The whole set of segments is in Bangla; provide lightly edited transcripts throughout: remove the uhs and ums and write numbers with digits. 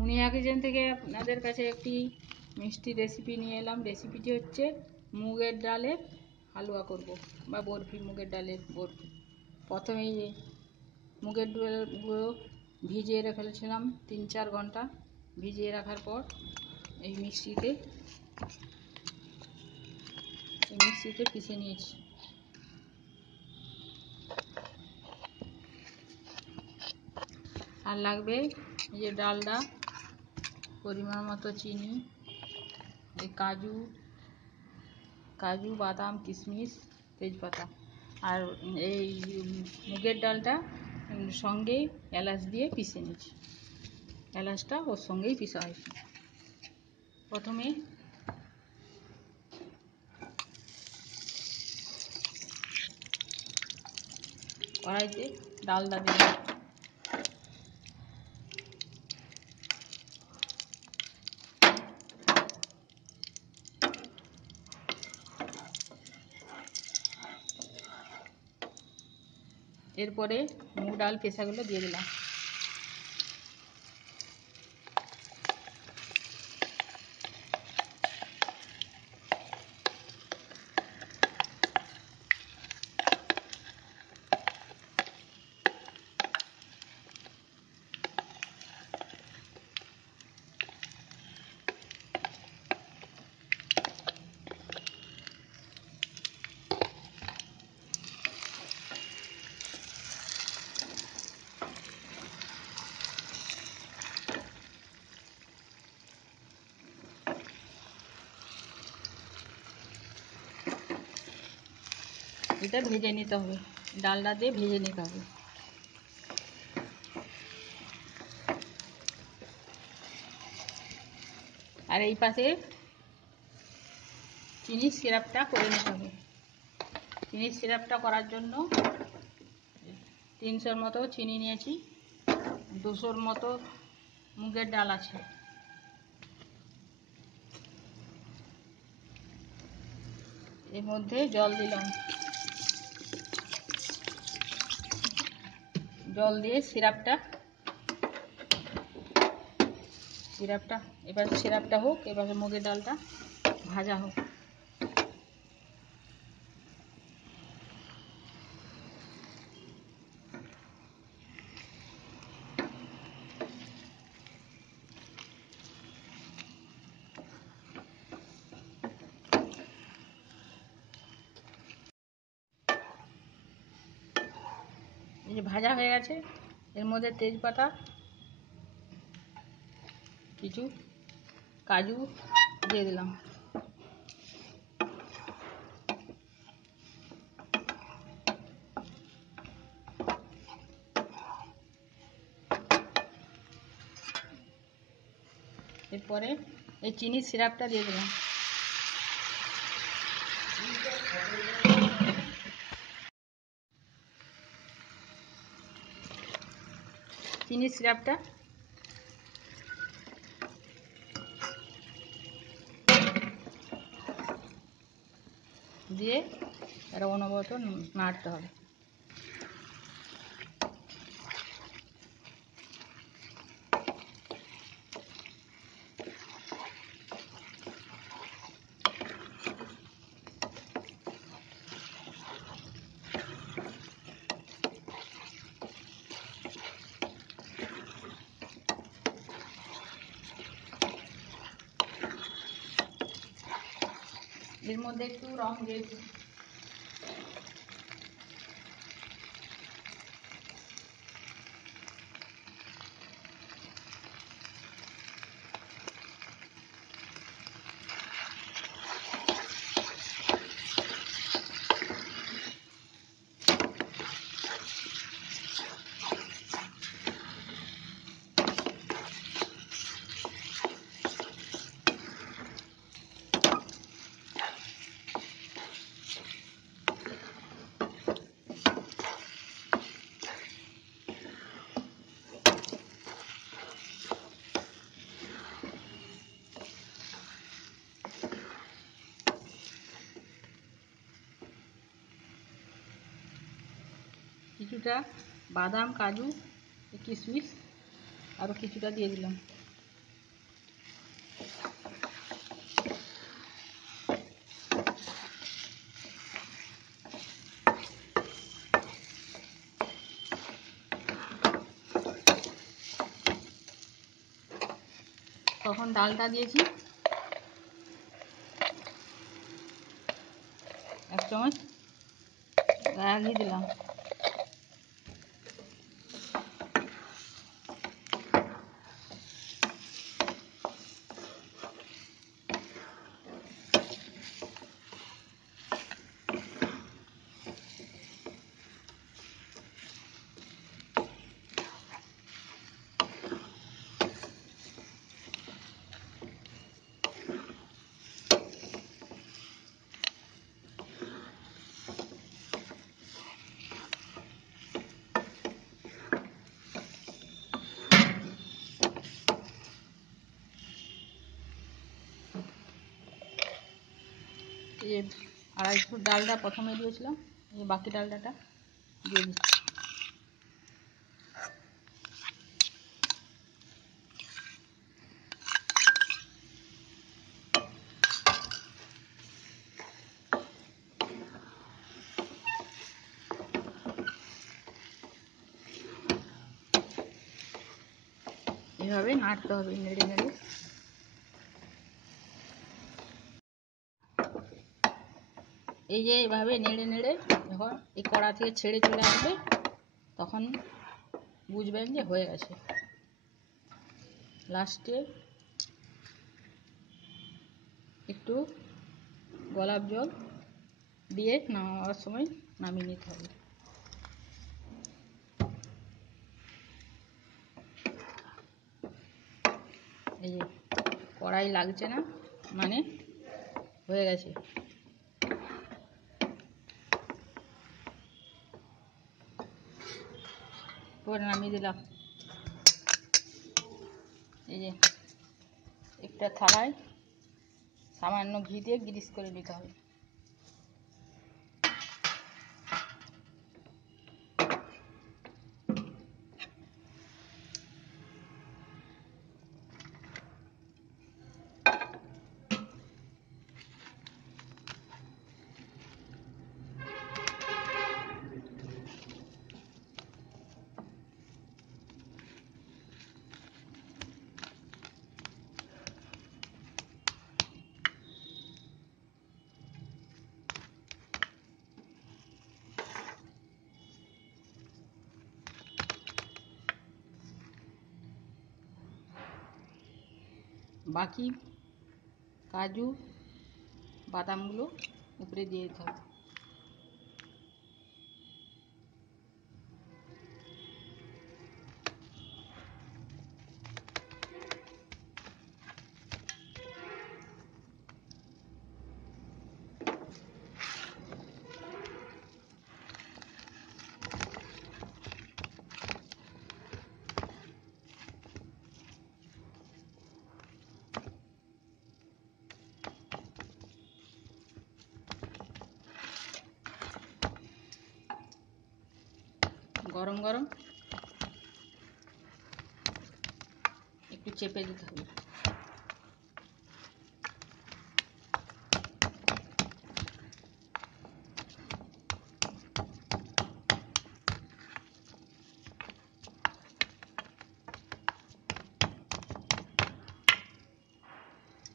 মুনিয়া কিচেন থেকে আপনাদের কাছে একটি মিষ্টি রেসিপি নিয়ে এলাম। রেসিপিটি হচ্ছে মুগের ডালের হালুয়া করব বা বরফি, মুগের ডালের বরফি। প্রথমেই মুগের ডালগুলো ভিজিয়ে রেখেছিলাম 3-4 ঘন্টা। ভিজিয়ে রাখার পর এই মিক্সিতে পিষে নিয়েছি। আর লাগবে এই যে ডালডা, পরিমাণ মতো চিনি, এই কাজু বাদাম কিশমিশ তেজপাতা, আর এই মুগের ডালটা সঙ্গেই এলাচ দিয়ে পিষে নিচ্ছি। এলাচটা ওর সঙ্গেই পিষা হয়েছে। প্রথমে কড়াইতে ডালটা দিলাম, এরপরে মুগ ডাল পেশাগুলো দিয়ে দিলাম। এটা ভেজে নিতে হবে, ডালটা দিয়ে ভেজে নিতে হবে। আর এই পাশে চিনির সিরাপটা করে নিতে হবে। চিনির সিরাপটা করার জন্য 300 মতো চিনি নিয়েছি, 200 মতো মুগের ডাল আছে। এর মধ্যে জল দিলাম, জল দিয়ে সিরাপটা এবার সিরাপটা হোক, এবার মুগের ডালটা ভাজা হোক। এই যে ভাজা হয়ে গেছে, এর মধ্যে তেজপাতা, কিছু কাজু দিয়ে দিলাম। এরপরে এই চিনির সিরাপটা দিয়ে দিলাম। চিনির সিরাপটা দিয়ে এটা অনবরত নাড়তে হবে। এর মধ্যে একটু রং দিয়েছি, কিছুটা বাদাম কাজু কিশমিশ আরও কিছুটা দিয়ে দিলাম। তখন ডালটা দিয়েছি 1 চামচ, গায়ে ঘি দিলাম, এই 250 ডালটা প্রথমে দিয়েছিলাম, এই বাকি ডালটা দিয়ে দিচ্ছি। এইভাবে নাড়তে হবে, নেড়ে নেড়ে। এই যে এইভাবে নেড়ে নেড়ে যখন এই কড়া থেকে ছেড়ে চলে আসবে তখন বুঝবেন যে হয়ে গেছে। লাস্টে একটু গোলাপ জল দিয়ে নামাবার সময় নামিয়ে নিতে হবে। এই যে কড়াই লাগছে না, মানে হয়ে গেছে। পরে নামিয়ে দিলাম। এই যে একটা থালায় সামান্য ঘি দিয়ে গ্রিস করে নিতে হবে। বাকি কাজু বাদামগুলো উপরে দিয়ে দিতে হবে। গরম গরম একটু চেপে দিতে হবে।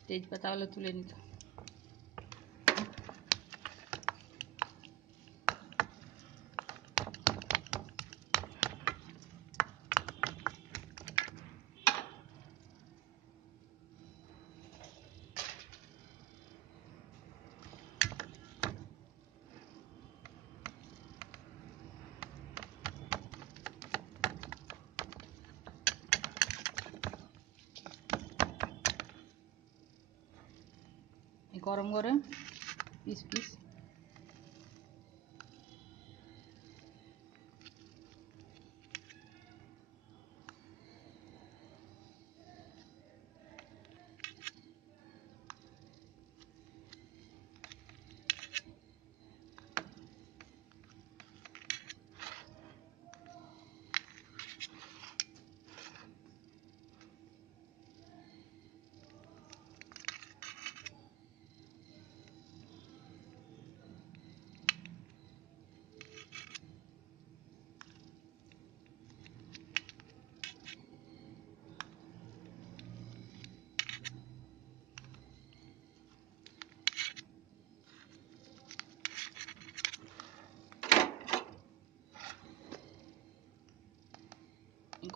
তেজপাতাগুলো তুলে নিতে হবে। গরম গরম পিস পিস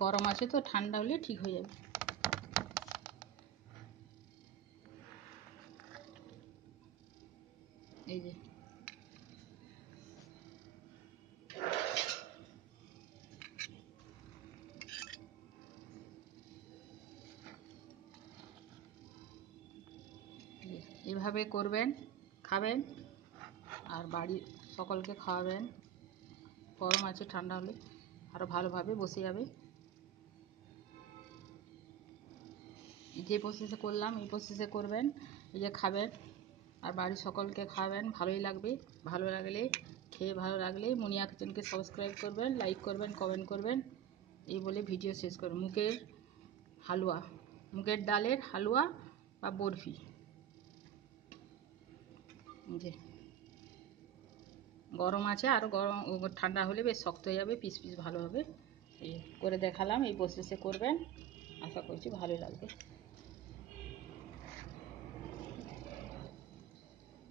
গরম আছে তো, ঠান্ডা হলে ঠিক হয়ে যাবে। এই যে এভাবে করবেন, খাবেন আর বাড়ির সকলকে খাওয়াবেন। গরম আছে, ঠান্ডা হলে আরও ভালোভাবে বসে যাবে। যে প্রসেসে করলাম এই প্রসেসে করবেন, এই যে খাবেন আর বাড়ির সকলকে খাওয়াবেন, ভালোই লাগবে। ভালো লাগলে খেয়ে ভালো লাগলে মুনিয়া কিচেনকে সাবস্ক্রাইব করবেন, লাইক করবেন, কমেন্ট করবেন। এই বলে ভিডিও শেষ করবেন। মুগের হালুয়া, মুগের ডালের হালুয়া বা বরফি। যে গরম আছে, আরও গরম ঠান্ডা হলে বেশ শক্ত হয়ে যাবে, পিস পিস ভালো হবে। এই করে দেখালাম, এই প্রসেসে করবেন, আশা করছি ভালো লাগবে।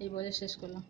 এই বলে শেষ করলাম।